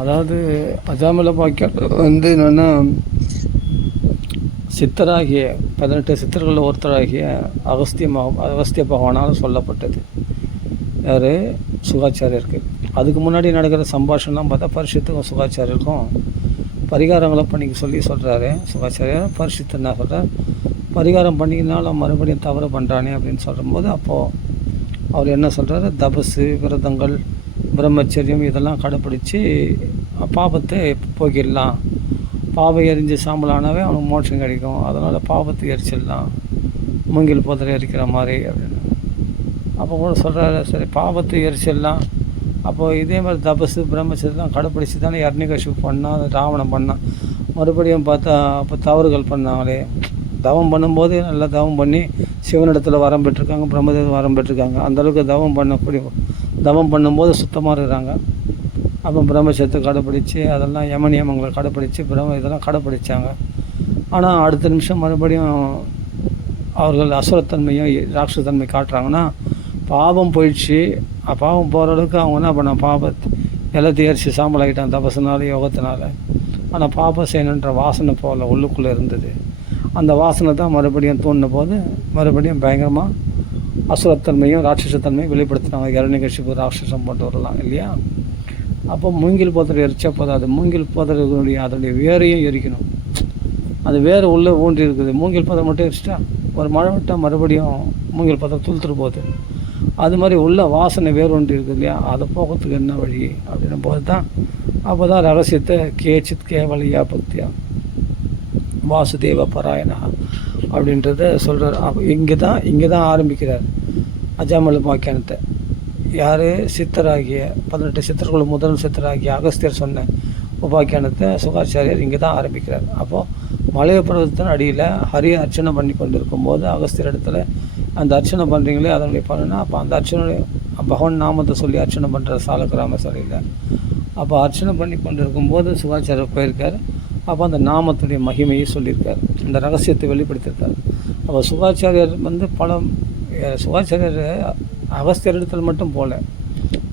அதாவது அஜாமல பாக்கியம் வந்து என்னென்னா சித்தராகிய பதினெட்டு சித்தர்களில் ஒருத்தராகிய அகஸ்திய அகஸ்திய பகவானால் சொல்லப்பட்டது. யார்? சுகாச்சாரியருக்கு. அதுக்கு முன்னாடி நடக்கிற சம்பாஷணம்லாம் பார்த்தா பரிசுத்துக்கும் சுகாச்சாரியருக்கும் பரிகாரங்களை பண்ணிக்க சொல்லி சொல்கிறாரு சுகாச்சாரியர் பரிசுத்தன்னா என்ன சொல்கிறார் பரிகாரம் பண்ணிக்கினாலும் மறுபடியும் தவறு பண்ணுறானே அப்படின்னு சொல்லும்போது அப்போது அவர் என்ன சொல்கிறாரு தபசு விரதங்கள் பிரம்மச்சரியம் இதெல்லாம் கடைப்பிடிச்சி பாபத்தை போக்கிடலாம். பாவை எரிஞ்சு சாம்பலானாவே அவனுக்கு மோட்சம் கிடைக்கும். அதனால் பாவத்தை எரிச்சிடலாம். மூங்கில் போதில் எரிக்கிற மாதிரி அப்படின்னு. அப்போ கூட சொல்கிறாரு சரி பாவத்தை எரிச்சிடலாம். அப்போது இதே மாதிரி தபசு பிரம்மச்சரியெல்லாம் கடைப்பிடிச்சி தானே யர்ணிகஷு பண்ணால் ராவணம் பண்ணான் மறுபடியும் பார்த்தா அப்போ தவறுகள் பண்ணாங்களே. தவம் பண்ணும்போது நல்லா தவம் பண்ணி சிவனிடத்தில் வரம் பெற்றிருக்காங்க பிரம்மதேவ வரம் பெற்றிருக்காங்க. அந்தளவுக்கு தவம் பண்ணக்கூடிய தவம் பண்ணும்போது சுத்தமாக இருக்கிறாங்க. அப்போ பிரம்மசத்தை கடைப்பிடிச்சு அதெல்லாம் யம நியமங்களை கடைப்பிடிச்சு பிரம்ம இதெல்லாம் கடைப்பிடிச்சாங்க ஆனால் அடுத்த நிமிஷம் மறுபடியும் அவர்கள் அசுரத்தன்மையும் ராட்சத்தன்மை காட்டுறாங்கன்னா பாவம் போயிடுச்சு. பாவம் போகிற அளவுக்கு அவங்க என்ன பண்ண பாபத்தை எல்லாத்தையும் எரிச்சு சாம்பல் ஆகிட்டான் தபசுனால யோகத்தினால. ஆனால் பாபம் செய்யணுன்ற வாசனை போகல உள்ளுக்குள்ளே இருந்தது. அந்த வாசனை தான் மறுபடியும் தோணின போது மறுபடியும் பயங்கரமாக அசுரத்தன்மையும் ராட்சசத்தன்மையும் வெளிப்படுத்தினாங்க. இரணிகட்சிப்பு ராட்சசம் போட்டு வரலாம் இல்லையா? அப்போ மூங்கில் போதரை எரிச்சா போதாது மூங்கில் போதர்களுடைய அதனுடைய வேரையும் எரிக்கணும். அது வேறு உள்ளே ஊன்றி இருக்குது. மூங்கில் பதம் மட்டும் எரிச்சிட்டா ஒரு மழை விட்டால் மறுபடியும் மூங்கில் பதம் துளுத்துட்டு போகுது. அது மாதிரி உள்ள வாசனை வேறு ஒன்று இருக்குது இல்லையா? அதை போகிறதுக்கு என்ன வழி? அப்படின்னும் போது தான் அப்போ தான் ரகசியத்தை கேச்சித் கேவலையா பக்தியாக வாசுதேவ பராயணா அப்படின்றத சொல்கிறார் அப்போ இங்கே தான் இங்கே தான் ஆரம்பிக்கிறார் அஜாமல் பாக்கியானத்தை யார்? சித்தராகிய பதினெட்டு சித்தர்கள் முதல் சித்தராகிய அகஸ்தியர் சொன்ன உபாக்கியானத்தை சுகாச்சாரியர் இங்கே தான் ஆரம்பிக்கிறார். அப்போது மலைய பருவத்தின் அடியில் ஹரிய அர்ச்சனை பண்ணி கொண்டு இருக்கும்போது அகஸ்தியர் இடத்துல அந்த அர்ச்சனை பண்ணுறீங்களே அதனுடைய பலனா? அப்போ அந்த அர்ச்சனை பகவான் நாமத்தை சொல்லி அர்ச்சனை பண்ணுற சாலக்கிராம சிலையில். அப்போ அர்ச்சனை பண்ணி கொண்டு இருக்கும்போது சுகாச்சாரியர் போயிருக்கார். அப்போ அந்த நாமத்துடைய மகிமையை சொல்லியிருக்கார். இந்த ரகசியத்தை வெளிப்படுத்தியிருக்கார். அப்போ சுகாச்சாரியர் வந்து பல சுகாச்சாரியர் அகஸ்தியர் இடத்துல மட்டும் போகல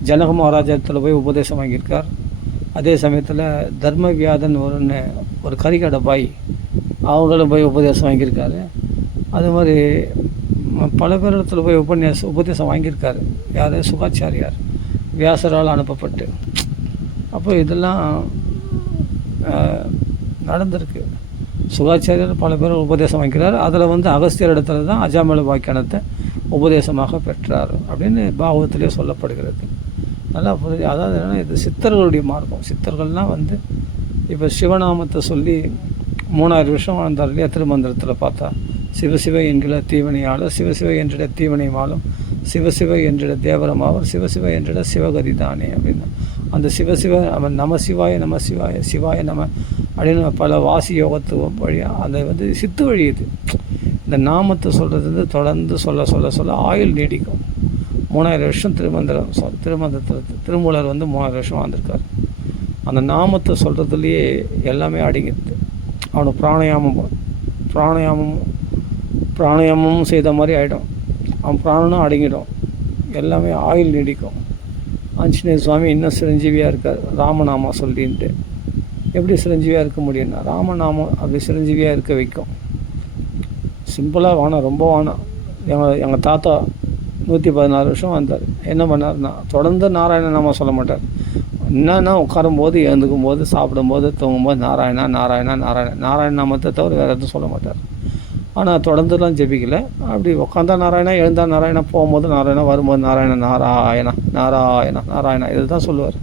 ஜனக மகாராஜத்தில் போய் உபதேசம் வாங்கியிருக்கார். அதே சமயத்தில் தர்மவியாதன் ஒருன்னு ஒரு கறிக்கடை பாய் அவங்களும் போய் உபதேசம் வாங்கியிருக்காரு. அது மாதிரி பல பேர் இடத்துல போய் உபன்யாசம் உபதேசம் வாங்கியிருக்காரு. யார்? சுகாச்சாரியார். வியாசரால் அனுப்பப்பட்டு. அப்போ இதெல்லாம் நடந்திருக்கு. சுகாச்சாரியர் பல பேர் உபதேசம் வாங்கிக்கிறார் அதில் வந்து அகஸ்தியர் இடத்துல தான் அஜாமல வாக்கியானத்தை உபதேசமாக பெற்றார் அப்படின்னு பாகவத்திலே சொல்லப்படுகிறது. நல்லா புரிஞ்சு அதாவது என்னென்னா இது சித்தர்களுடைய மார்க்கம். சித்தர்கள்னால் வந்து இப்போ சிவநாமத்தை சொல்லி மூணாயிரம் வருஷம் வாழ்ந்தார் இல்லையா திருமந்திரத்தில் பார்த்தா? சிவசிவ என்கிற தீவனையாளர் சிவசிவ என்றிட தீவனை மாலும் சிவசிவ என்றிட தேவரமாவர் சிவசிவ என்றிட சிவகதி தானே அப்படின்னு. அந்த சிவசிவ அவன் நம சிவாய நம சிவாய சிவாய நம அப்படின்னு பல வாசி யோகத்துவம் வழியாக அதை வந்து சித்து வழி இது. இந்த நாமத்தை சொல்கிறது வந்து தொடர்ந்து சொல்ல சொல்ல சொல்ல ஆயுள் நீடிக்கும். மூணாயிரம் வருஷம் திருமந்திரம் சொல் திருமந்திரத்தில் திருமூலர் வந்து மூணாயிரம் வருஷம் வாழ்ந்திருக்கார். அந்த நாமத்தை சொல்கிறதுலையே எல்லாமே அடங்கிடுது அவனுக்கு பிராணயாமம் பிராணயாமம் பிராணாயாமமும் செய்த மாதிரி ஆகிடும் அவன் பிராணனும் அடங்கிடும். எல்லாமே ஆயுள் நீடிக்கும். ஆஞ்சநேய சுவாமி இன்னும் சிரஞ்சீவியாக இருக்கார். ராமநாமா சொல்லின்ட்டு. எப்படி சிரஞ்சீவியாக இருக்க முடியும்னா ராமநாமம் அப்படி சிரஞ்சீவியாக இருக்க வைக்கும். சிம்பிளாக வானம் ரொம்ப வானம். எங்கள் எங்கள் தாத்தா நூற்றி பதினாறு வருஷம் வந்தார் என்ன பண்ணார்னா தொடர்ந்து நாராயண நாம சொல்ல மாட்டார். என்னன்னா உட்காரும்போது எழுந்துக்கும் போது சாப்பிடும்போது தூங்கும்போது நாராயணா நாராயணா நாராயண. நாராயண நாமத்தை தவிர வேறு எதுவும் சொல்ல மாட்டார். ஆனால் தொடர்ந்துலாம் ஜெபிக்கல. அப்படி உட்காந்தா நாராயணா எழுந்தா நாராயணா போகும்போது நாராயணா வரும்போது நாராயணா நாராயணா நாராயணா நாராயணா. இதுதான் சொல்லுவார்.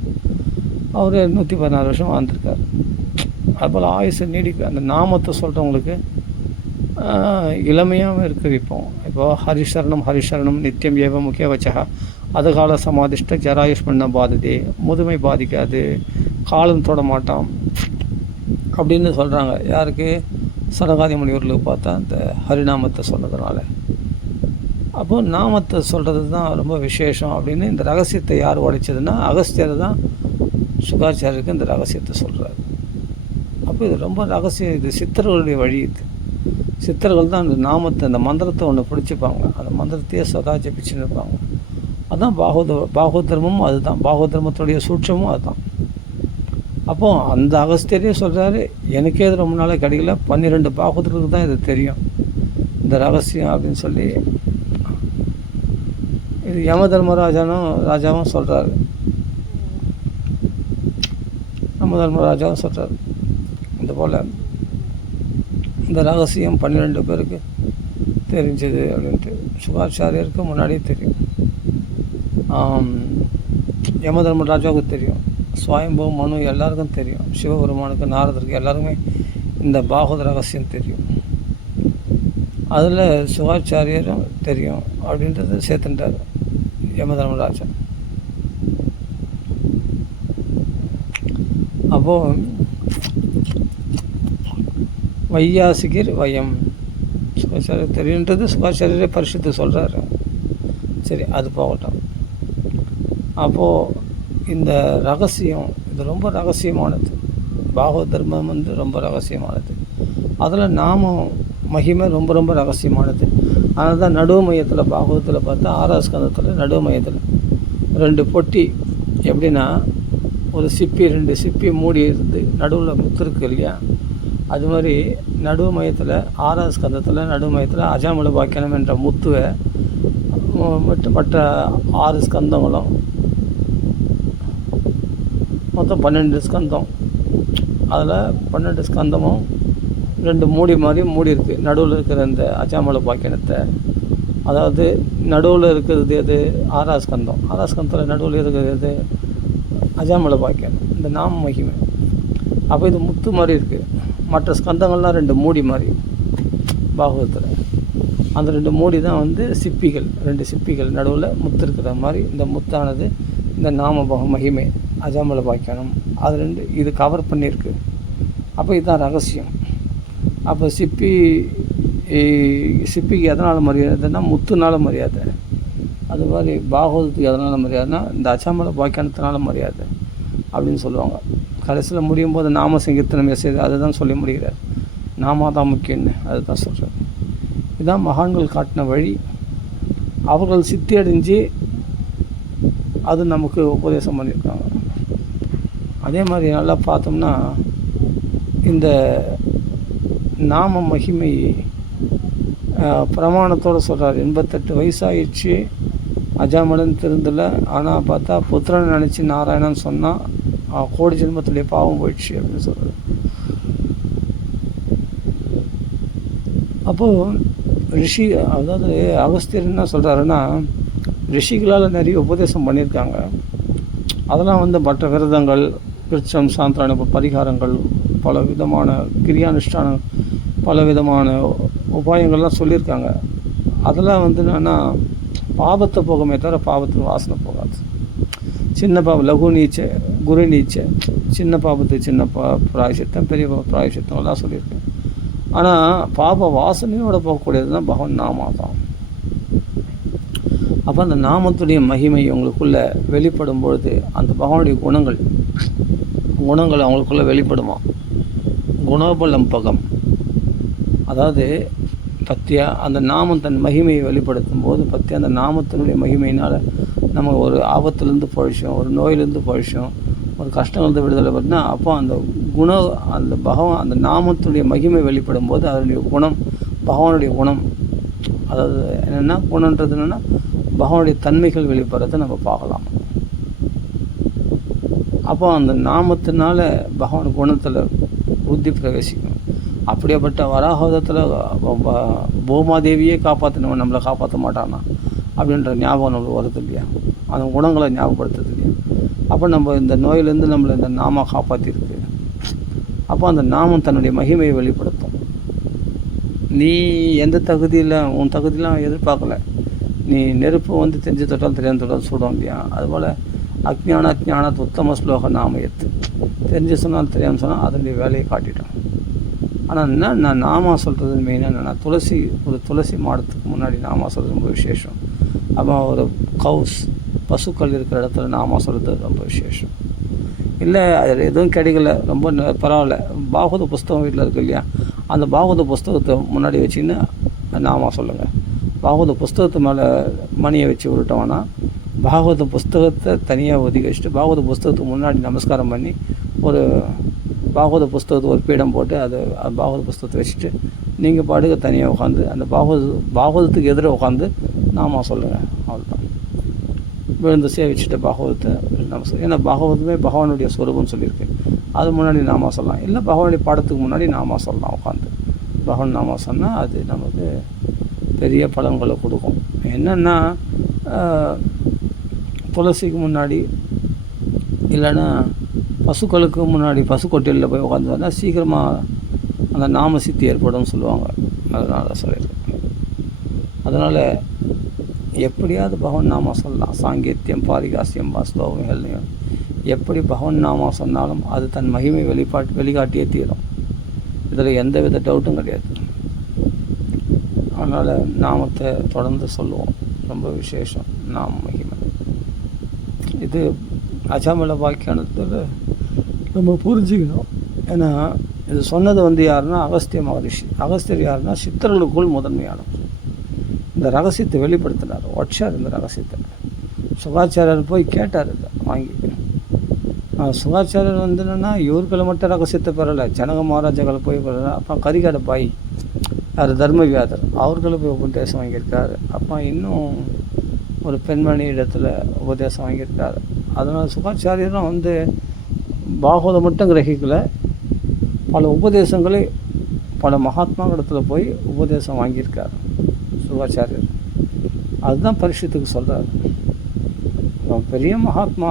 அவர் நூற்றி பதினாறு வருஷம் வாழ்ந்திருக்கார். அதுபோல் ஆயுசு நீடிக்கும் அந்த நாமத்தை சொல்கிறவங்களுக்கு இளமையாகவும் இருக்க வைப்போம் இப்போது ஹரிசரணம் ஹரிசரணம் நித்தியம் ஏவ முக்கிய வச்சா அதுகால சமாதிஷ்ட ஜராயுஷ்மண்ண பாதிதே. முதுமை பாதிக்காது. காலம் தொட மாட்டான் அப்படின்னு சொல்கிறாங்க யாருக்கு? சடகாதி முனிவர்களுக்கு பார்த்தா அந்த ஹரிநாமத்தை சொன்னதுனால. அப்போது நாமத்தை சொல்கிறது தான் ரொம்ப விசேஷம் அப்படின்னு இந்த ரகசியத்தை யார் உடைச்சதுன்னா அகஸ்தியர் தான் சுகாச்சாரியருக்கு இந்த ரகசியத்தை சொல்கிறாரு அப்போ இது ரொம்ப ரகசியம். இது சித்தர்களுடைய வழி இது. சித்தர்கள் தான் அந்த நாமத்தை அந்த மந்திரத்தை ஒன்று பிடிச்சிப்பாங்க. அந்த மந்திரத்தையே சதா ஜபிச்சுன்னு இருப்பாங்க. அதுதான் பாகவத பாகவத தர்மமும் அதுதான். பாகவத தர்மத்துடைய சூட்சமும் அதுதான். அப்போ அந்த அகஸ்தியரே சொல்கிறாரு எனக்கே இது ரொம்ப நாளாக கிடைக்கல. பன்னிரெண்டு பாகவதற்கு தான் இது தெரியும். இந்த ரகசியம் அப்படின்னு சொல்லி இது யம தர்மராஜனும் ராஜாவும் சொல்கிறாரு முதல் தர்மராஜாவும் சொல்கிறார் இந்த போல் இந்த ரகசியம் பன்னிரெண்டு பேருக்கு தெரிஞ்சது அப்படின்ட்டு சுபாஷாரியருக்கு முன்னாடியே தெரியும். ஆம், யம தெரியும். சுவாயம்பு மனு எல்லாருக்கும் தெரியும். சிவபெருமானுக்கு நாரதருக்கு எல்லாருமே இந்த பாகவத ரகசியம் தெரியும். அதில் சுகாச்சாரியரும் தெரியும் அப்படின்றது சேர்த்துட்டார் யம அப்போது வையாசிகர் வயம். சுகாச்சாரியர் தெரியுன்றது சுகாச்சாரியரே பரிசுத்து சொல்கிறாரு சரி அது போகட்டும். அப்போது இந்த ரகசியம் இது ரொம்ப ரகசியமானது. பாகவத தர்மம் வந்து ரொம்ப ரகசியமானது. அதில் நாமும் மகிமை ரொம்ப ரொம்ப ரகசியமானது. அதனால தான் நடுவு மையத்தில் பாகவதத்தில் பார்த்தா ஆறாவது ஸ்கந்தத்தில் நடுவு மையத்தில் ரெண்டு பொட்டி. எப்படின்னா ஒரு சிப்பி ரெண்டு சிப்பி மூடி இருந்து நடுவில் முத்து இருக்கு இல்லையா? அது மாதிரி நடுவு மையத்தில் ஆறாவது ஸ்கந்தத்தில் நடுவு மையத்தில் அஜாமல பாக்கியம் என்ற முத்துவை ம- மற்ற மற்ற ஆறு ஸ்கந்தங்களும் மொத்தம் பன்னெண்டு ஸ்கந்தம். அதில் பன்னெண்டு ஸ்கந்தமும் ரெண்டு மூடி மாதிரி மூடி இருக்குது நடுவில் இருக்கிற இந்த அஜாமல பாக்கியனத்தை. அதாவது நடுவில் இருக்கிறது எது? ஆறாவது ஸ்கந்தம். ஆறாவது ஸ்கந்தத்தில் நடுவில் இருக்கிறது எது? அஜாமல பாக்கியம் இந்த நாம மகிமை. அப்போ இது முத்து மாதிரி இருக்குது மற்ற ஸ்கந்தங்கள்லாம் ரெண்டு மூடி மாதிரி பாகவத்தில் அந்த ரெண்டு மூடி தான் வந்து சிப்பிகள். ரெண்டு சிப்பிகள் நடுவில் முத்து இருக்கிற மாதிரி இந்த முத்தானது இந்த நாம மகிமை அஜாமல பாக்கியானம் அது ரெண்டு இது கவர் பண்ணியிருக்கு. அப்போ இதுதான் ரகசியம். அப்போ சிப்பி சிப்பிக்கு எதனால் மரியாதைன்னா முத்துனால மரியாதை. அது மாதிரி பாகவதத்துக்கு எதனால் மரியாதைனா இந்த அச்சாமல வாக்கியானத்தினால மரியாதை அப்படின்னு சொல்லுவாங்க. கடைசியில் முடியும் போது நாம சங்கீர்த்தனம் மெசேஜ் அதை தான் சொல்லி முடிகிறார். நாம தான் முக்கியம்னு அதுதான் சொல்கிறார் இதுதான் மகான்கள் காட்டின வழி. அவர்கள் சித்தி அடைஞ்சு அது நமக்கு உபதேசம் பண்ணியிருக்காங்க. அதே மாதிரி நல்லா பார்த்தோம்னா இந்த நாம மகிமை பிரமாணத்தோடு சொல்கிறார் எண்பத்தெட்டு வயசாகிடுச்சு அஜாமடன் திருந்தலை ஆனால் பார்த்தா புத்திரன் நினச்சி நாராயணன் சொன்னால் கோடி ஜென்மத்திலே பாவம் போயிடுச்சு அப்படின்னு சொல்கிறார் அப்போது ரிஷி அதாவது அகஸ்தியர் என்ன சொல்கிறாருன்னா ரிஷிகளால் நிறைய உபதேசம் பண்ணியிருக்காங்க. அதெல்லாம் வந்து மற்ற விரதங்கள் விருட்சம் சாந்திரான பரிகாரங்கள் பல விதமான கிரியானுஷ்டானம் பல விதமான உபாயங்கள்லாம் சொல்லியிருக்காங்க. அதெல்லாம் வந்து என்னென்னா பாவத்தை போகுமே தவிர பாவத்தில் வாசனை போகாது. சின்ன பாவம் லகு நீச்சை குரு நீச்சை சின்ன பாவத்து சின்ன பா பிராயசித்தம் பெரிய பிராயசித்தம் எல்லாம் சொல்லியிருக்கேன் ஆனால் பாப வாசனையோட போகக்கூடியது தான் பகவன் நாமா தான். அப்போ அந்த நாமத்துடைய மகிமை உங்களுக்குள்ளே வெளிப்படும் பொழுது அந்த பகவானுடைய குணங்கள் குணங்கள் அவங்களுக்குள்ள வெளிப்படுமா? குணோபலம்பகம். அதாவது பத்தியா அந்த நாமம் தன் மகிமையை வெளிப்படுத்தும் போது பத்தியா அந்த நாமத்தினுடைய மகிமையினால் நம்ம ஒரு ஆபத்துலேருந்து பழிச்சோம் ஒரு நோயிலேருந்து பழிச்சோம் ஒரு கஷ்டங்கள்ந்து விடுதலை பண்ணா அப்போ அந்த குண அந்த பகவான் அந்த நாமத்துடைய மகிமை வெளிப்படும் போது அதனுடைய குணம் பகவானுடைய குணம். அதாவது என்னென்னா குணன்றது என்னென்னா பகவானுடைய தன்மைகள் வெளிப்படுறதை நம்ம பார்க்கலாம். அப்போ அந்த நாமத்தினால பகவான் குணத்தில் புத்தி பிரவேசிக்கும். அப்படியேப்பட்ட வராகோதத்தில் பூமாதேவியே காப்பாற்றினவன் நம்மளை காப்பாற்ற மாட்டானா? அப்படின்ற ஞாபகம் நம்மளுக்கு வருது இல்லையா? அந்த குணங்களை ஞாபகப்படுத்துது இல்லையா? அப்போ நம்ம இந்த நோயிலேருந்து நம்மளை இந்த நாமம் காப்பாற்றிருக்கு அப்போ அந்த நாமம் தன்னுடைய மகிமையை வெளிப்படுத்தும். நீ எந்த தகுதியில் உன் தகுதியெலாம் எதிர்பார்க்கல. நீ நெருப்பு வந்து தெரிஞ்சு தொட்டால் தெரியாம தொட்டால் சுடும் இல்லையா? அதுபோல் அஜ்ஞான அஜ்ஞான உத்தம ஸ்லோக நாமயத்து தெரிஞ்சு சொன்னால் தெரியாமல் சொன்னால் அதனுடைய வேலையை காட்டிட்டோம் ஆனால் என்ன நான் நாமா சொல்கிறது மெயினாக என்னென்னா துளசி ஒரு துளசி மாடத்துக்கு முன்னாடி நாமா சொல்கிறது ரொம்ப விசேஷம். அப்போ ஒரு கவுஸ் பசுக்கள் இருக்கிற இடத்துல நாமா சொல்கிறது ரொம்ப விசேஷம். இல்லை அதில் எதுவும் கிடைக்கல ரொம்ப பரவாயில்ல. பாகவத புஸ்தகம் வீட்டில் இருக்கு இல்லையா? அந்த பாகவத புஸ்தகத்தை முன்னாடி வச்சுன்னு நாமா சொல்லுங்கள் பாகவத புஸ்தகத்து மேலே மணியை வச்சு விட்டோம்னா பாகவத புஸ்தகத்தை தனியாக ஒதுக்கி வச்சுட்டு பாகவத புஸ்தகத்துக்கு முன்னாடி நமஸ்காரம் பண்ணி ஒரு பாகவத புஸ்தகத்தை ஒரு பீடம் போட்டு அதை அது பாகவத புஸ்தகத்தை வச்சுட்டு நீங்கள் பாட்டுக்கு தனியாக உட்காந்து அந்த பாகவத பாகவதத்துக்கு எதிராக உட்காந்து நாமா சொல்லுங்கள் அவ்வளோதான் விழுந்து சேவிச்சுட்டு பாகவதத்தை நமஸ்காரம் ஏன்னா பாகவதமே பகவானுடைய சொரூபம்னு சொல்லியிருக்கு. அது முன்னாடி நாமா சொல்லலாம். இல்லை பகவானுடைய பாடத்துக்கு முன்னாடி நாமா சொல்லலாம் உட்காந்து பகவான் நாமா சொன்னால் அது நமக்கு பெரிய பலன்களை கொடுக்கும். என்னென்னா துளசிக்கு முன்னாடி இல்லைன்னா பசுக்களுக்கு முன்னாடி பசு போய் உட்காந்து வந்தால் சீக்கிரமாக அந்த நாம சித்தி ஏற்படும்னு சொல்லுவாங்க. அதனால் சொல்லியிருக்கேன் அதனால் எப்படியாவது பகவன் நாமா சொல்லலாம். சாங்கித்யம் பாரிகாசியம் வாஸ்தவங்கள் எப்படி பகவன் நாமா சொன்னாலும் அது தன் மகிமை வெளிப்பாட்டு வெளிக்காட்டியே தீரும். இதில் எந்த வித டவுட்டும் கிடையாது. அதனால் நாமத்தை தொடர்ந்து சொல்லுவோம். ரொம்ப விசேஷம். நாம மகிமை. இது அஜாமல வாக்கியானத்தில் நம்ம புரிஞ்சுக்கணும். ஏன்னா இது சொன்னது வந்து யாருன்னா அகஸ்திய மகரிஷி. அகஸ்தியர் யாருன்னா சித்தர்களுக்குள் முதன்மையானவர். இந்த ரகசியத்தை வெளிப்படுத்தினார். ஒட்சார் இந்த ரகசியத்தை. சுகாச்சாரியர் போய் கேட்டார் இதை வாங்கி. சுகாச்சாரியர் வந்து என்னென்னா இவர்களை மட்டும் ரகசியத்தை பெறலை. ஜனக மகாராஜாக்களை போய் பெறல. அப்போ கரிகாட பாய். யார் தர்மவியாதர். அவர்களை போய் உபதேசம் வாங்கியிருக்காரு. அப்போ இன்னும் ஒரு பெண்மணி இடத்துல உபதேசம் வாங்கியிருக்காரு. அதனால் சுகாச்சாரியரும் வந்து பாகவதம் மட்டும் கிரகிக்கலை. பல உபதேசங்களை பல மகாத்மாங்களிடத்துல போய் உபதேசம் வாங்கியிருக்கார் சிவாச்சாரியர் அதுதான் பரிசுத்துக்கு சொல்கிறார் பெரிய மகாத்மா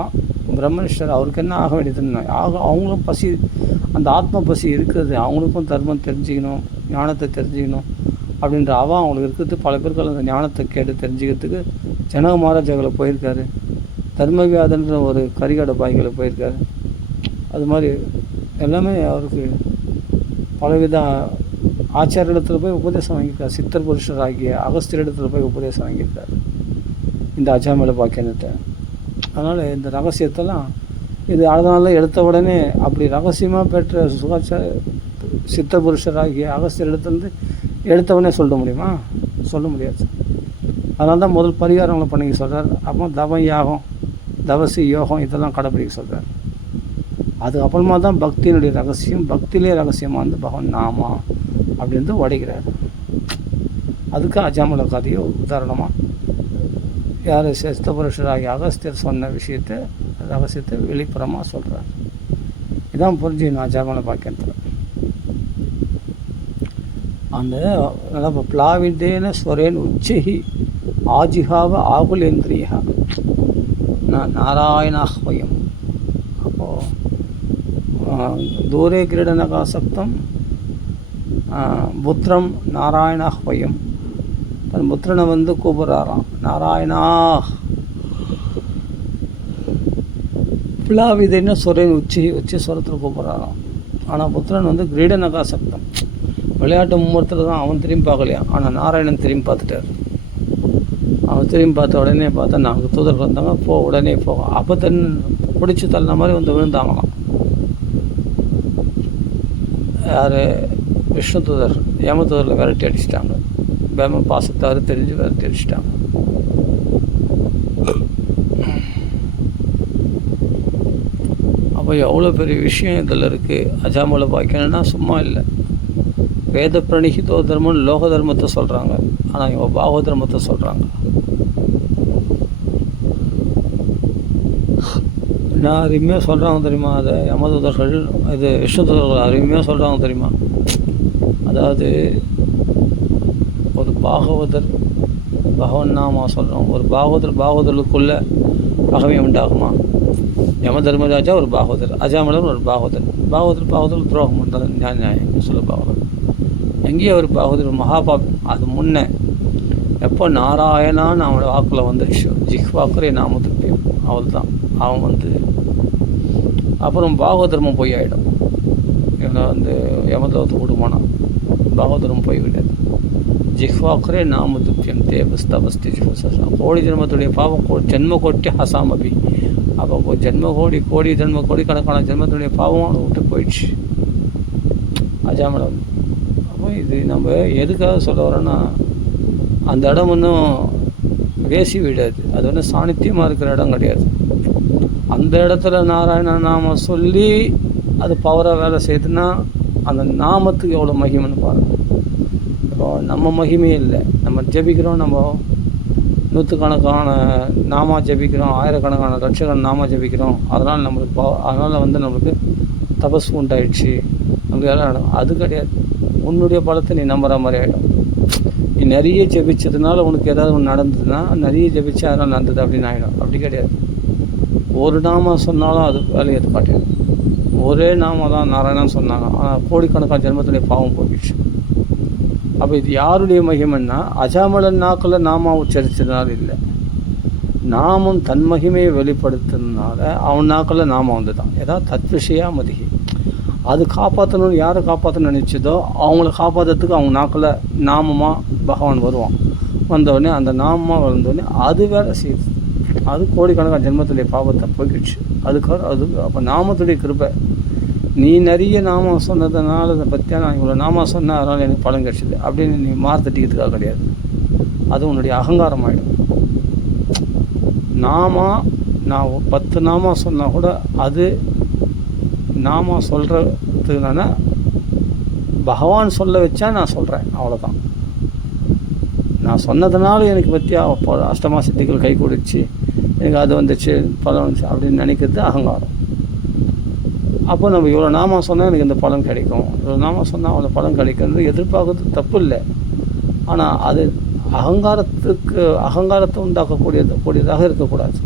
பிரம்மனிஷ்டர் அவருக்கு என்ன ஆக வேண்டியதுன்னு ஆக அவங்களும் பசி அந்த ஆத்ம பசி இருக்கிறது. அவங்களுக்கும் தர்மம் தெரிஞ்சுக்கணும் ஞானத்தை தெரிஞ்சுக்கணும் அப்படின்ற அவ அவங்களுக்கு இருக்கிறது. பல பேருக்கு அந்த ஞானத்தை கேட்டு தெரிஞ்சுக்கிறதுக்கு ஜனக மகாராஜாக்களை போயிருக்காரு. தர்மவியாதன்ற ஒரு கரிகாட பாய்களை போயிருக்காரு. அது மாதிரி எல்லாமே அவருக்கு பலவித ஆச்சாரிடத்துல போய் உபதேசம் வாங்கியிருக்கார். சித்தர் புருஷர் ஆகிய அகஸ்தியரிடத்தில் போய் உபதேசம் வாங்கியிருக்கார். இந்த அஜாமல பாக்கியனத்தை அதனால் இந்த ரகசியத்தெல்லாம் இது அதனால எடுத்த உடனே அப்படி ரகசியமாக பெற்ற சுகாச்சார சித்த புருஷராகிய அகஸ்தியர் இடத்துலேருந்து எடுத்த உடனே சொல்ல முடியுமா? சொல்ல முடியாது. அதனால தான் முதல் பரிகாரங்களை பண்ணிக்க சொல்கிறார் அப்போ தவம் யாகம் தவசி யோகம் இதெல்லாம் கடைப்பிடிக்க சொல்கிறார் அதுக்கப்புறமா தான் பக்தியினுடைய ரகசியம் பக்தியிலே ரகசியமாக வந்து பகவான் நாமா அப்படின்னு உடைக்கிறார் அதுக்கு அஜாமல கதையை உதாரணமாக யார் சித்த புருஷராகி அகஸ்தியர் சொன்ன விஷயத்தை ரகசியத்தை வெளிப்புறமாக சொல்கிறார் இதான் புரிஞ்சு நான் அஜாமல பாக்கியத்தில். அந்த நல்ல பிளாவிதேன ஸ்வரேன் உச்சகி ஆஜிகாவ ஆகுலேந்திரியா. நாராயணாஹ்வயம். தூரே கிரீடனகாசக்தம் புத்திரம் நாராயணாஹ்வயம் தன் புத்திரனை வந்து கூப்பிட்றாராம். நாராயணா பிளாவிதைன்னு சொரேன் உச்சி உச்சி ஸ்வரத்தில் கூப்பிட்றாராம். ஆனால் புத்திரன் வந்து கிரீடனகாசக்தம் விளையாட்டு மும்மூர்த்தத்தில் தான் அவன் திரும்பி பார்க்கலையா? ஆனால் நாராயணன் திரும்பி பார்த்துட்டார். அவன் திரும்பி பார்த்த உடனே பார்த்தா நாங்கள் தூதர்கள் வந்தாங்க. போ உடனே போகும் அப்போ தன் பிடிச்சி தள்ளின மாதிரி வந்து விழுந்தாங்களாம். யார்? விஷ்ணு தூதர். விரட்டி அடிச்சிட்டாங்க. பேம பாசத்தாரு தெரிஞ்சு விரட்டி அடிச்சிட்டாங்க. அப்போ எவ்வளோ பெரிய விஷயம் இதில் இருக்குது அஜாமலை பாய்க்கணும்னா சும்மா இல்லை. வேத பிரணிகிதோ தர்மம் லோக தர்மத்தை சொல்கிறாங்க ஆனால் இவங்க பாவ தர்மத்தை சொல்கிறாங்க நான் அருமையாக சொல்கிறாங்க தெரியுமா? அதை யமதூதர்கள் இது விஷ்ணுதூதர்கள் அருமையாக சொல்கிறாங்க தெரியுமா? அதாவது ஒரு பாகவதர் பகவன் நாமா சொல்கிறோம் ஒரு பாகவதர் பாகவதர்களுக்குள்ள பகமை உண்டாகுமா? யம தர்மராஜா ஒரு பாகவதர் அஜாமலன் ஒரு பாகவதர். பாகவதர் பாகவதர் துரோகம் பண்ணுறது நியாய நியாயம் சொல்ல பாகவதர் எங்கேயும் ஒரு பாகவதர் மகாபாபி அது முன்னே எப்போ நாராயணான்னு அவனோட வாக்கில் வந்துடுச்சு ஜிஹ்வாக்கரே நாமத்துப்பியம் அவள் தான் அவன் வந்து அப்புறம் பாகவதர்மம் போய் ஆகிடும் இவனை வந்து யமதோத்து விடுமானான் பாகவதர்மம் போய்விடாது ஜிஹ்வாக்கரே நாமதுப்பியம் தேவஸ்தபஸ்தி ஜுஹசா கோடி ஜென்மத்துடைய பாவம் கோ ஜென்ம கோட்டி ஹசாமபி அப்போ ஜென்ம கோடி கோடி ஜென்ம கோடி கணக்கான ஜென்மத்துடைய பாவம் அவனை விட்டு போயிடுச்சு. அஜாமலம். அப்போ இது நம்ம எதுக்காக சொல்ல வரோன்னா அந்த இடம் ஒன்றும் வேசி விடாது. அது வந்து சாணித்தியமாக இருக்கிற இடம் கிடையாது. அந்த இடத்துல நாராயண நாம சொல்லி அது பவராக வேலை செய்யுதுன்னா அந்த நாமத்துக்கு எவ்வளோ மகிமைன்னு பாருங்கள் இப்போ நம்ம மகிமையே இல்லை. நம்ம ஜெபிக்கிறோம் நம்ம நூற்றுக்கணக்கான நாமா ஜெபிக்கிறோம் ஆயிரக்கணக்கான லட்சக்கணக்கான நாமா ஜெபிக்கிறோம். அதனால் நம்மளுக்கு பா அதனால் வந்து நம்மளுக்கு தபஸ் உண்டாயிடுச்சு. நம்மளுக்கு எல்லாம் அது கிடையாது. உன்னுடைய பலத்தை நீ நம்புகிற மாதிரி ஆகிடும் நீ நிறைய ஜெபிச்சதுனால உனக்கு ஏதாவது ஒன்று நடந்ததுன்னா நிறைய ஜெபிச்சா அதனால் நடந்தது அப்படின்னு ஆகிடும் அப்படி கிடையாது. ஒரு நாம சொன்னாலும் அது வேலையை காட்டிடும் ஒரே நாம தான் நாராயணன் சொன்னாங்க. ஆனால் கோடிக்கணக்கான ஜென்மத்துடைய பாவம் போயிடுச்சு. அப்போ இது யாருடைய மகிமைன்னா அஜாமலன் நாக்கில் நாம உச்சரித்ததுனால இல்லை. நாமம் தன் மகிமையை வெளிப்படுத்துறதுனால அவன் நாக்கில் நாம வந்து தான் ஏதாவது தத்விஷயா மதிகை. அது காப்பாற்றணும்னு யாரை காப்பாற்றணும்னு நினச்சதோ அவங்கள காப்பாற்றுறதுக்கு அவங்க நாக்கில் நாமமாக பகவான் வருவான். வந்தவுடனே அந்த நாமமாக வந்தோடனே அது வேலை செய்யுது. அது கோடிக்கணக்கான ஜென்மத்துடைய பாவத்தை போய்கிடுச்சு அதுக்காக அது அப்போ நாமத்துடைய கிருபை. நீ நிறைய நாமம் சொன்னதுனால அதை பற்றியா நான் இவ்வளோ நாமம் சொன்னேன் அதனால் எனக்கு பலன் கிடைச்சிது. அப்படின்னு நீ மார்த்தட்டிக்கிறதுக்காக கிடையாது. அது உன்னுடைய அகங்காரம் ஆகிடும் நாமா நான் பத்து நாமா சொன்னால் கூட அது நாமா சொல்கிறதுனால பகவான் சொல்ல வச்சா நான் சொல்கிறேன் அவ்வளோதான் நான் சொன்னதுனால எனக்கு பற்றியா அஷ்டமா சித்திகள் கை கொடுச்சு எனக்கு அது வந்துச்சு பலன் வந்துச்சு அப்படின்னு நினைக்கிறது அகங்காரம். அப்போ நம்ம இவ்வளோ நாம சொன்னால் எனக்கு இந்த பலன் கிடைக்கும். இவ்வளோ நாம சொன்னால் அவ்வளோ பலன் கிடைக்கும்னு எதிர்பார்க்கறது தப்பு இல்லை. ஆனால் அது அகங்காரத்துக்கு அகங்காரத்தை உண்டாக்கக்கூடியது கூடியதாக இருக்கக்கூடாது.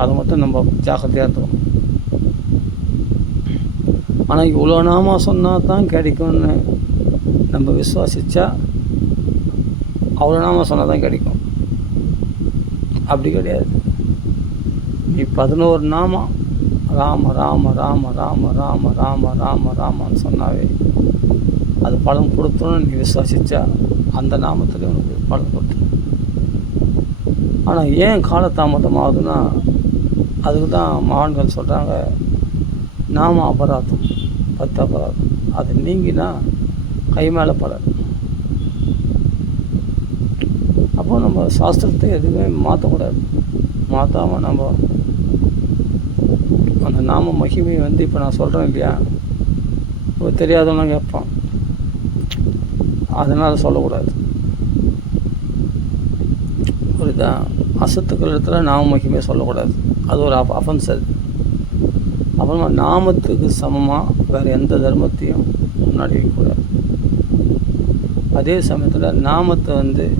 அதை மட்டும் நம்ம ஜாக்கிரதையாக இருந்தோம் ஆனால் இவ்வளோ நாம சொன்னால் தான் கிடைக்கும்னு நம்ம விசுவாசிச்சா அவ்வளோ நாம சொன்னால் தான் கிடைக்கும். அப்படி கிடையாது. நீ பதினோரு நாமம் ராம ராம ராம ராம ராம ராம ராம ராமன்னு சொன்னாவே அது பலன் கொடுத்தோன்னு நீ விசுவாசிச்சா அந்த நாமத்தில் உனக்கு பலன் கொடுத்து ஆனால் ஏன் காலதாமதம் ஆகுதுன்னா அதுக்கு தான் மகான்கள் சொல்கிறாங்க நாம அபராதம். பத்தா அபராதம் அது நீங்கினா கை மேலே படாது. அப்போ நம்ம சாஸ்திரத்தை எதுவுமே மாற்றக்கூடாது மாற்றாமல் நம்ம அந்த நாம மகிமையை வந்து இப்போ நான் சொல்கிறேன் இல்லையா? இப்போ தெரியாதவங்க கேட்பான். அதனால் சொல்லக்கூடாது. புரியுதா? அசத்துக்கள் இடத்துல நாம மகிமையை சொல்லக்கூடாது. அது ஒரு அஃப் அஃபென்ஸ் அது. அப்புறமா நாமத்துக்கு சமமாக வேறு எந்த தர்மத்தையும் முன்னாடி வைக்கக்கூடாது. அதே சமயத்தில் நாமத்தை வந்து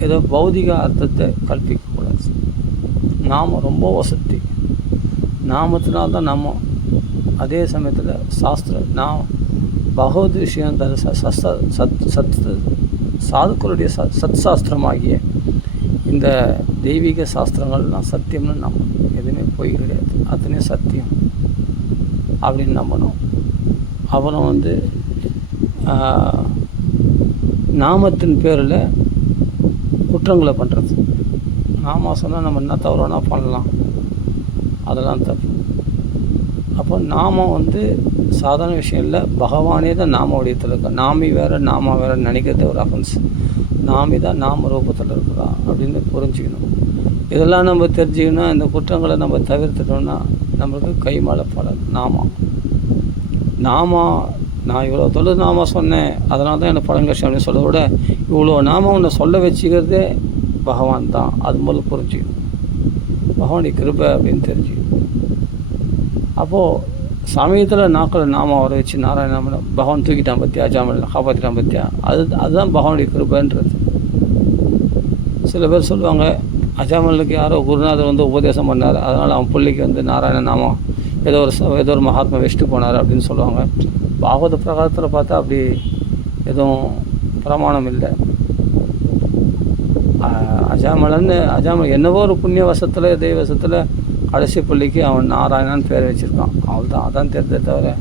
ஏதோ பௌதிக அர்த்தத்தை கல்பிக்கக்கூடாது நாமம் ரொம்ப வசதி. நாமத்தினால்தான் நம்ம. அதே சமயத்தில் சாஸ்திர நாம் பகவத் விஷயம் தர ச- சஸ்த- சத் சத் சாதுக்களுடைய ச சத் சாஸ்திரமாகிய இந்த தெய்வீக சாஸ்திரங்கள்லாம் சத்தியம்னு நம்ம எதுவுமே பொய் கிடையாது. அத்தனை சத்தியம் அப்படின்னு நம்பணும். அப்புறம் வந்து நாமத்தின் பேரில் குற்றங்களை பண்ணுறது நாம சொன்னால் நம்ம என்ன தவறு பண்ணலாம். அதெல்லாம் தப்பு. அப்போ நாமம் வந்து சாதாரண விஷயம் இல்லை. பகவானே தான் நாம வடிவத்தில் இருக்கா. நாமி வேற நாம வேற நினைக்கிறது ஒரு அஃபன்ஸ். நாமி தான் நாம ரூபத்தில் இருக்கிறா அப்படின்னு புரிஞ்சுக்கணும். இதெல்லாம் நம்ம தெரிஞ்சுக்கணும் இந்த குற்றங்களை நம்ம தவிர்த்துட்டோம்னா நம்மளுக்கு கை பலன். நாமா. நாமா நான் இவ்வளோ தொழில் நாம சொன்னேன். அதனால தான் எனக்கு பலன் கஷ்டம் அப்படின்னு சொல்றதை விட இவ்வளோ நாம உன்னை சொல்ல வச்சுக்கிறதே பகவான் தான். அது முதல்ல புரிஞ்சுக்கணும். பகவானுடைய கிருபை அப்படின்னு தெரிஞ்சுக்கணும். அப்போது சமயத்தில் நாக்கில் நாம வர வச்சு நாராயண பகவான் தூக்கிட்டான் பத்தியா அஜாமல் காப்பாற்றிட்டான் பத்தியா? அது அதுதான் பகவானுடைய கிருபைன்றது. சில பேர் சொல்லுவாங்க அஜாமலுக்கு யாரோ குருநாதர் வந்து உபதேசம் பண்ணார் அதனால் அவன் பிள்ளைக்கு வந்து நாராயண நாமம் ஏதோ ஒரு ஏதோ ஒரு மகாத்மா வச்சுட்டு போனார் அப்படின்னு சொல்லுவாங்க. பாகவத பிரகாரத்தில் பார்த்தா அப்படி எதுவும் பிரமாணம் இல்லை. அஜாமலன்னு அஜாமல் என்னவோ ஒரு புண்ணிய வசத்தில் தெய்வசத்தில் கடைசி பிள்ளைக்கு அவன் நாராயணன் பேர் வச்சுருக்கான். அவள் தான் அதான் தெரிஞ்சே தவிர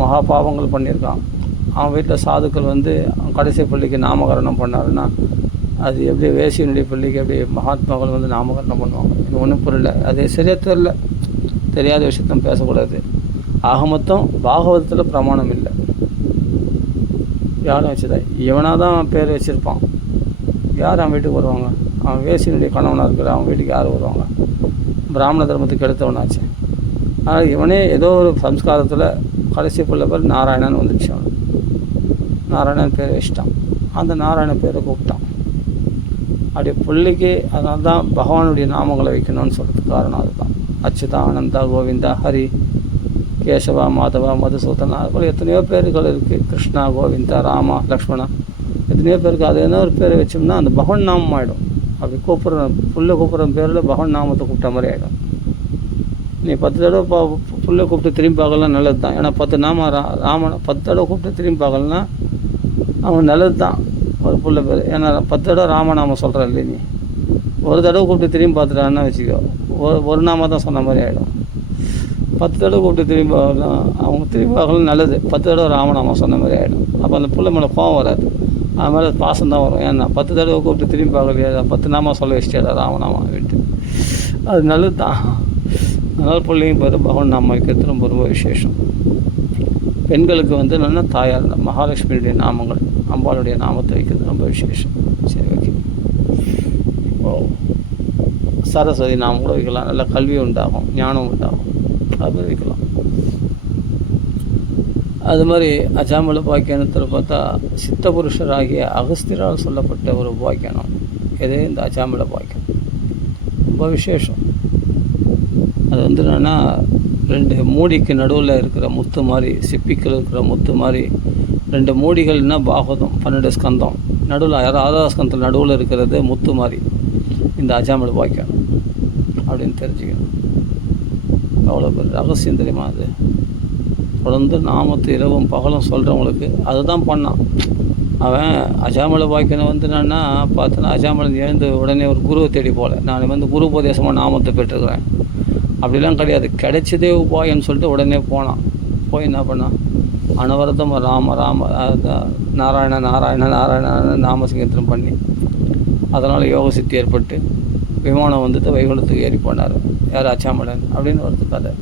மகா பாவங்கள் பண்ணியிருக்கான். அவன் வீட்டில் சாதுக்கள் வந்து அவன் கடைசி பிள்ளைக்கு நாமகரணம் பண்ணாருன்னா அது எப்படி வேசியனுடைய பிள்ளைக்கு எப்படி மகாத்மாக்கள் வந்து நாமகரணம் பண்ணுவாங்க? இது ஒன்றும் புரியல. அது சரியாக தெரியல. தெரியாத விஷயத்தையும் பேசக்கூடாது. ஆக மொத்தம் பாகவதத்தில் பிரமாணம் இல்லை. யாரும் வச்சதா? இவனாக தான் பேர் வச்சுருப்பான். யார் அவன் வீட்டுக்கு வருவாங்க? அவன் வேசியனுடைய கணவனாக இருக்கிற அவன் வீட்டுக்கு யார் வருவாங்க? பிராமண தர்மத்துக்கு எடுத்தவனாச்சு ஆனால் இவனே ஏதோ ஒரு சம்ஸ்காரத்தில் கடைசி பிள்ளை பேர் நாராயணன் வந்துடுச்சு அவனுக்கு. நாராயணன் பேர் வச்சிட்டான். அந்த நாராயண பேரை கூப்பிட்டான். அப்படி பிள்ளைக்கு அதனால தான் பகவானுடைய நாமங்களை வைக்கணும்னு சொல்கிறதுக்கு காரணம் அதுதான். அச்சுதா ஆனந்தா கோவிந்தா ஹரி கேசவா மாதவா மதுசூதனா அது போல் எத்தனையோ பேர்கள் இருக்குது கிருஷ்ணா கோவிந்தா ராமா லக்ஷ்மணா. எத்தனையோ பேருக்கு அது என்ன ஒரு பேரை வச்சோம்னா அந்த பகவான் நாமம் ஆகிடும் அப்படி கூப்பிட்ற புள்ள கூப்பிட்ற பேரில் பகவான் நாமத்தை கூப்பிட்ட மாதிரி ஆகிடும் நீ பத்து தடவை பா புள்ள கூப்பிட்டு திரும்பி பார்க்கலாம் நல்லது தான் ஏன்னா பத்து நாம ரா ராமனை பத்து தடவை கூப்பிட்டு திரும்பி பார்க்கலன்னா அவன் நல்லது தான் ஒரு புள்ள பேர். ஏன்னா பத்து தடவை ராமநாமம் சொல்கிற இல்லை நீ? ஒரு தடவை கூப்பிட்டு திரும்பி பார்த்துட்டான்னு வச்சுக்கோ ஒரு ஒரு நாம தான் சொன்ன மாதிரி ஆகிடும் பத்து தடவை கூப்பிட்டு திரும்பி பார்க்கலாம் அவங்க திரும்பி பார்க்கலாம் நல்லது. பத்து தடவை ராமநாமம் சொன்ன மாதிரி ஆகிடும் அப்போ அந்த பிள்ளை மேலே கோவம் வராது. அது மேலே பாசம் தான் வரும். ஏன்னா பத்து தடவை கூப்பிட்டு திரும்பி பார்க்கலையே பத்து நாம சொல்ல வச்சிட்டா ராமநாமா விட்டு. அது நல்லது தான் நல்ல பிள்ளைங்க பேர் பகவன் நாம வைக்கிறது ரொம்ப ரொம்ப விசேஷம். பெண்களுக்கு வந்து நல்ல தாயார் இந்த மகாலட்சுமியுடைய நாமங்கள் அம்பாளுடைய நாமத்தை வைக்கிறது ரொம்ப விசேஷம். சரி ஓகே. ஓ சரஸ்வதி நாம கூட வைக்கலாம். நல்ல கல்வி உண்டாகும் ஞானம் உண்டாகும். அது வைக்கலாம். அது மாதிரி அஜாமல உபாக்கியானத்தில் பார்த்தா சித்த புருஷராகிய அகஸ்திரால் சொல்லப்பட்ட ஒரு உபாக்கியானம். எது? இந்த அஜாமல உபாக்கியம் ரொம்ப விசேஷம். அது வந்து என்னென்னா ரெண்டு மூடிக்கு நடுவில் இருக்கிற முத்து மாதிரி சிப்பிக்கில் இருக்கிற முத்து மாதிரி ரெண்டு மூடிகள்னால் பாகவதம் பன்னெண்டு ஸ்கந்தம். நடுவில் ஆறாவது ஸ்கந்தத்தில் நடுவில் இருக்கிறது முத்து மாதிரி இந்த அஜாமல் பாக்கியம் அப்படின்னு தெரிஞ்சுக்கணும். அவ்வளோ பெரிய ரகசியம் தெரியுமா அது? தொடர்ந்து நாமத்து இரவும் பகலும் சொல்கிறவங்களுக்கு அதுதான் பண்ணான். அவன் அஜாமலை வாக்கியனை வந்து என்னன்னா பார்த்தோன்னா அஜாமலன் எழுந்து உடனே ஒரு குருவை தேடி போகல நான் வந்து குரு உபதேசமாக நாமத்தை பெற்றுக்கிறேன். அப்படிலாம் கிடையாது. கிடைச்சதே உபாயம்னு சொல்லிட்டு உடனே போனான். போய் என்ன பண்ணான்? அனவரதம் ராம ராம நாராயண நாராயண நாராயண நாமசங்கீர்த்தனம் பண்ணி அதனால் யோக சித்தி ஏற்பட்டு விமானம் வந்துட்டு வைகுண்டத்துக்கு ஏறி போனார். யார்? அச்சாமலன் அப்படின்னு ஒருத்தர் கதை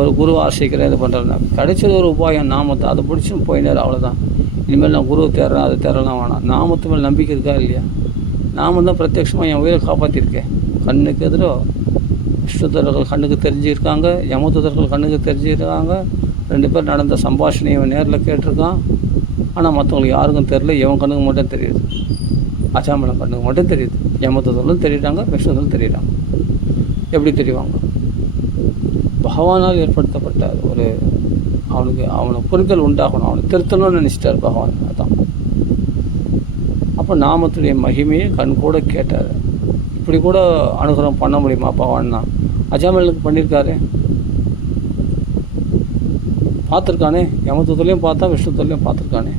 ஒரு குரு ஆசைக்கிறேன் இது பண்ணுறேன் கிடைச்சது ஒரு உபாயம் நாமத்தை அதை பிடிச்சும் போயினார் அவ்வளோதான் இனிமேல் நான் குருவை தேடுறேன் அது தேடலாம் வேணாம். நாமத்து மேலே நம்பிக்கை இருக்கா இல்லையா? நாம தான் பிரத்யட்சமாக என் உயிரை காப்பாற்றிருக்கேன் கண்ணுக்கு எதிரோ விஷ்ணுதர்கள் கண்ணுக்கு தெரிஞ்சிருக்காங்க யமதுதர்கள் கண்ணுக்கு தெரிஞ்சிருக்காங்க. ரெண்டு பேர் நடந்த சம்பாஷணையை இவன் நேரில் கேட்டிருக்கான். ஆனால் மற்றவங்களுக்கு யாருக்கும் தெரியல இவன் கண்ணுக்கு மட்டும் தெரியுது. அச்சாமலம் கண்ணுக்கு மட்டும் தெரியுது. யமதர்களும் தெரியுறாங்க விஷ்ணுதலும் தெரியுறாங்க. எப்படி தெரியுவாங்க பகவானால் ஏற்படுத்தப்பட்ட ஒரு அவனுக்கு அவனுக்கு புரிதல் உண்டாகணும். அவனை திருத்தணும்னு நினச்சிட்டார் பகவான். அதான். அப்போ நாமத்துடைய மகிமையை கண் கூட கேட்டார். இப்படி கூட அனுகிரகம் பண்ண முடியுமா பகவான் தான் அஜாமலுக்கு பண்ணியிருக்காரு பார்த்துருக்கானே? யமத்துவத்துலேயும் பார்த்தா விஷ்ணுத்துலேயும் பார்த்துருக்கானே?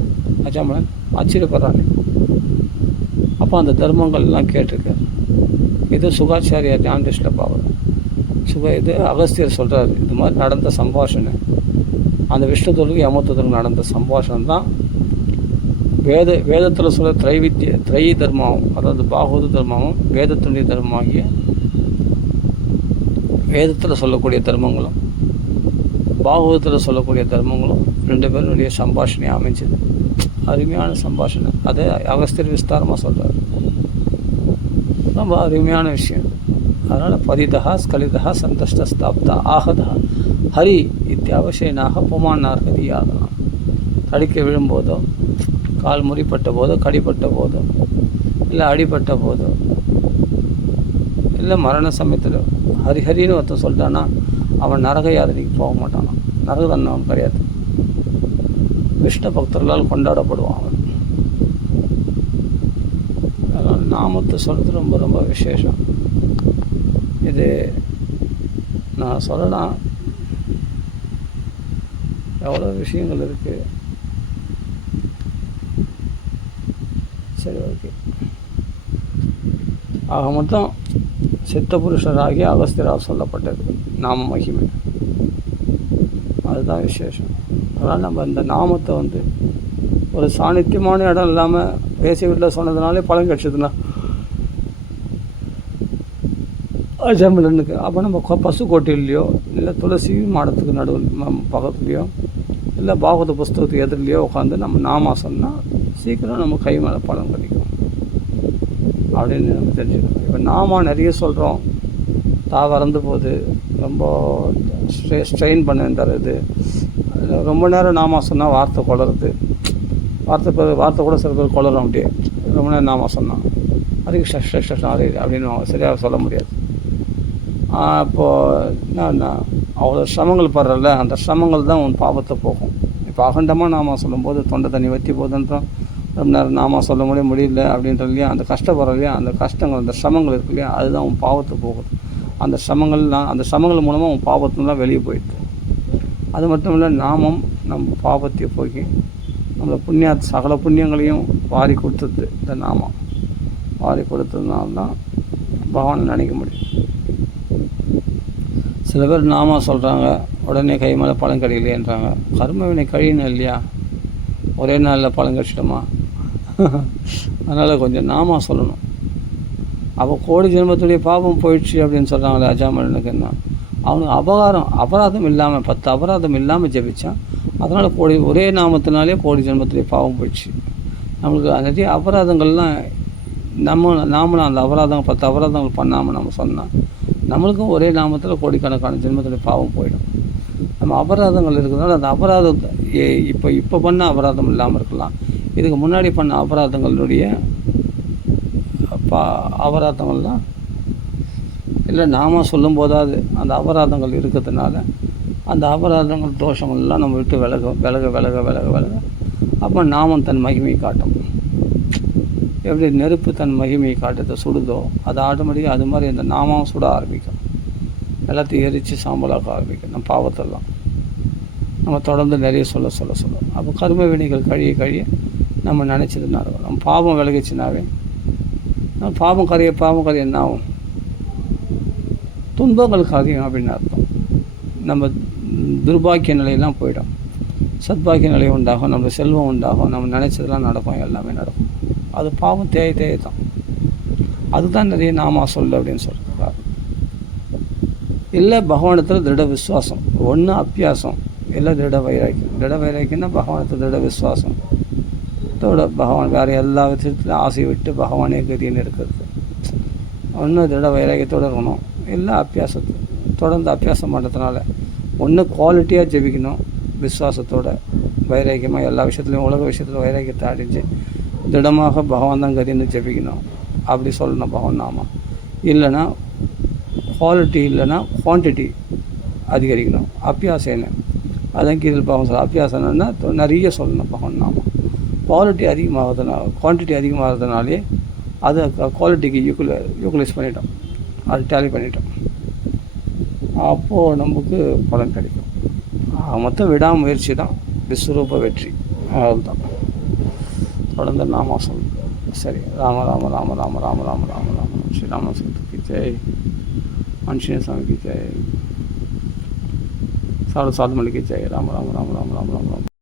அஜாமலன் ஆச்சரியப்படுறானே. அப்போ அந்த தர்மங்கள்லாம் கேட்டிருக்கார். இது சுகாச்சாரியார் ஞானதிஷ்டில் பார்க்குறோம் சுக இது அகஸ்தியர் சொல்கிறாரு இது மாதிரி நடந்த சம்பாஷணை. அந்த விஷ்ணுத்துக்கு யமத்துக்கு நடந்த சம்பாஷணம் தான் வேத வேதத்தில் சொல்ல திரைவித்திய திரை தர்மம் அதாவது பாகவத தர்மமும் வேதத்துடைய தர்மமாகிய வேதத்தில் சொல்லக்கூடிய தர்மங்களும் பாகவதத்தில் சொல்லக்கூடிய தர்மங்களும் ரெண்டு பேருடைய சம்பாஷணை அமைஞ்சது. அருமையான சம்பாஷணை. அதை அகஸ்தியர் விஸ்தாரமாக சொல்கிறார் ரொம்ப அருமையான விஷயம். அதனால் பதிதா ஸ்கலிதா சந்தஷ்டஸ்தாப்தா ஆகதா ஹரி இத்தியாவசியனாக புமானார்கதி ஆகலாம் தடிக்க விழும்போதோ கால் முறிப்பட்ட போதோ கடிப்பட்ட போதோ இல்லை அடிப்பட்ட போதோ இல்லை மரண சமயத்தில் ஹரிஹரின்னு ஒருத்தன் சொல்லிட்டான்னா அவன் நரக யாதனைக்கு போக மாட்டானான் நரக தண்ணம் கிடையாது. விஷ்ணு பக்தர்களால் கொண்டாடப்படுவான் அவன். அதனால் நாமத்தை சொல்கிறது ரொம்ப ரொம்ப விசேஷம். இது நான் சொல்லலாம். எவ்வளோ விஷயங்கள் இருக்குது சரி ஓகே. ஆக மொத்தம் சித்த புருஷராகிய அகஸ்தியரால் சொல்லப்பட்டது. நாம மகிமை. அதுதான் விசேஷம். அதனால் நம்ம இந்த நாமத்தை வந்து ஒரு சாநித்தியமான இடம் இல்லாமல் பேசி வீட்டில் சொன்னதுனாலே பழம் கிடச்சதுன்னா ஜெர்மலனுக்கு அப்போ நம்ம பசு கோட்டையிலையோ இல்லை துளசி மாடத்துக்கு நடுவில் பக்கத்துலேயோ இல்லை பாகவத புஸ்தகத்துக்கு எதிரிலையோ உட்காந்து நம்ம நாமா சொன்னால் சீக்கிரம் நம்ம கை மேலே பலன் கிடைக்கும் அப்படின்னு நம்ம தெரிஞ்சுக்கணும் இப்போ நாமா நிறைய சொல்கிறோம் தா வறந்து போகுது ரொம்ப ஸ்ட்ரெ ஸ்ட்ரெயின் பண்ண தருது ரொம்ப நேரம் நாமா சொன்னால் வார்த்தை குளருது வார்த்தை பேர் வார்த்தை கூட சில பேர் குளரும் அப்படியே ரொம்ப நேரம் நாமா சொன்னால் அதுக்கு ஷஷ் ஷஷ் அப்படின்னு சரியாக சொல்ல முடியாது இப்போது என்ன அவ்வளோ சிரமங்கள் படுறல அந்த சிரமங்கள் தான் உன் பாவத்தை போகும். இப்போ அகண்டமாக நாம சொல்லும்போது தொண்டை தண்ணி வற்றி போதுன்றோம். ரொம்ப நேரம் நாம சொல்ல முடிய முடியல அப்படின்ற இல்லையா? அந்த கஷ்டப்படுற இல்லையா? அந்த கஷ்டங்கள் அந்த சிரமங்கள் இருக்கு இல்லையா? அதுதான் உன் பாவத்தை போகுது. அந்த சிரமங்கள்லாம் அந்த சிரமங்கள் மூலமாக உன் பாவத்தெல்லாம் வெளியே போயிடுது. அது மட்டும் இல்லை நாமம் நம்ம பாவத்தை போக்கி நம்மளை புண்ணிய சகல புண்ணியங்களையும் வாரி கொடுத்துருது இந்த நாமம். வாரி கொடுத்ததுனால தான் பகவானை நினைக்க முடியும். சில பேர் நாமா சொல்கிறாங்க உடனே கை மேலே பழம் கிடைக்கலையேன்றாங்க. கர்மவினை கழியணும் இல்லையா? ஒரே நாளில் பழம் கழிச்சிட்டோமா அதனால் கொஞ்சம் நாமா சொல்லணும். அப்போ கோடி ஜென்மத்துடைய பாவம் போயிடுச்சு அப்படின்னு சொல்கிறாங்களே அஜாமலனுக்கு என்ன? அவனுக்கு அபகாரம் அபராதம் இல்லாமல் பத்து அபராதம் இல்லாமல் ஜெபித்தான் அதனால் கோடி ஒரே நாமத்தினாலே கோடி ஜென்மத்துடைய பாவம் போயிடுச்சு. நம்மளுக்கு நிறைய அபராதங்கள்லாம் நம்ம நாமளும் அந்த அபராதம் பத்து அபராதங்கள் பண்ணாமல் நம்ம சொன்னால் நம்மளுக்கும் ஒரே நாமத்தில் கோடிக்கணக்கான ஜென்மத்துடைய பாவம் போயிடும். நம்ம அபராதங்கள் இருக்கிறதுனால அந்த அபராதம் இப்போ இப்போ பண்ண அபராதம் இல்லாமல் இருக்கலாம். இதுக்கு முன்னாடி பண்ண அபராதங்களுடைய பா அபராதங்கள்லாம் இல்லை நாம சொல்லும் போதாவது அந்த அபராதங்கள் இருக்கிறதுனால அந்த அபராதங்கள் தோஷங்கள்லாம் நம்ம விட்டு விலக விலக விலக விலக விலக. அப்போ நாமம் தன் மகிமையை காட்டும். எப்படி நெருப்பு தன் மகிமையை காட்டத்தை சுடுதோ அது ஆட்டோமேட்டிக்காக அது மாதிரி அந்த நாமாவும் சுட ஆரம்பிக்கும். எல்லாத்தையும் எரித்து சாம்பலாக்க ஆரம்பிக்கும். நம்ம பாவத்தெல்லாம். நம்ம தொடர்ந்து நிறைய சொல்ல சொல்ல சொல்ல. அப்போ கரும வினைகள் கழிய கழிய நம்ம நினச்சதுன்னா இருக்கும் நம்ம பாவம் விலகிச்சுனாவே நம்ம பாவம் கரைய பாவம் கரைய என்ன ஆகும்? துன்பங்களுக்கு அதிகம் அப்படின்னு அர்த்தம். நம்ம துர்பாக்கிய நிலையெல்லாம் போயிடும். சத்பாக்கிய நிலை உண்டாகும் நம்ம செல்வம் உண்டாகும் நம்ம நினச்சதெல்லாம் நடக்கும் எல்லாமே நடக்கும். அது பாவம் தேய தேய தான் அதுதான் நிறைய நாமா சொல்லு அப்படின்னு சொல்கிறார் இல்லை பகவானத்தில் திருட விசுவாசம். ஒன்று அப்பியாசம். இல்லை திருட வைராக்கியம். திருட வைராக்கியம்னா பகவானத்தில் திருட விசுவாசம். தோட பகவான் வேறு எல்லா விஷயத்துலையும் ஆசையை விட்டு பகவானே கதின்னு இருக்கிறது. ஒன்று திருட வைராக்கியத்தோடு இருக்கணும். இல்லை அப்பியாசத்து தொடர்ந்து அப்பியாசம் பண்ணுறதுனால ஒன்று குவாலிட்டியாக ஜெபிக்கணும். விசுவாசத்தோட வைராக்கியமாக எல்லா விஷயத்துலையும் உலக விஷயத்தில் வைராக்கியத்தை அடிஞ்சு திடமாக பகவான் தான் கதின்னு ஜெபிக்கணும். அப்படி சொல்லணும் பகவான் நாம. இல்லைன்னா குவாலிட்டி இல்லைன்னா குவான்டிட்டி அதிகரிக்கணும். அப்பியாசம் அதான் கீழ் பகவான் சொல்ல அப்பியாசம்னா நிறைய சொல்லணும் பகவான் நாம. குவாலிட்டி அதிகமாகிறதுனால குவான்டிட்டி அதிகமாகிறதுனாலே அதை குவாலிட்டிக்கு யூக்குல யூக்குலைஸ் பண்ணிட்டோம். அது டேலி பண்ணிட்டோம். அப்போது நமக்கு பலன் கிடைக்கும். மொத்தம் விடாமுயற்சி தான். விஸ்வரூப வெற்றி. அதுதான் தொடர்ந்து நாம சொல் சரி ராம ராம ராம ராம ராம ராம ராம ராம ஸ்ரீ ராம கி ஜெய் ஆஞ்சநேய சுவாமி ஜெய் சாடு சாது மல்லி ஜெய் ராம ராம ராம ராம ராம ராம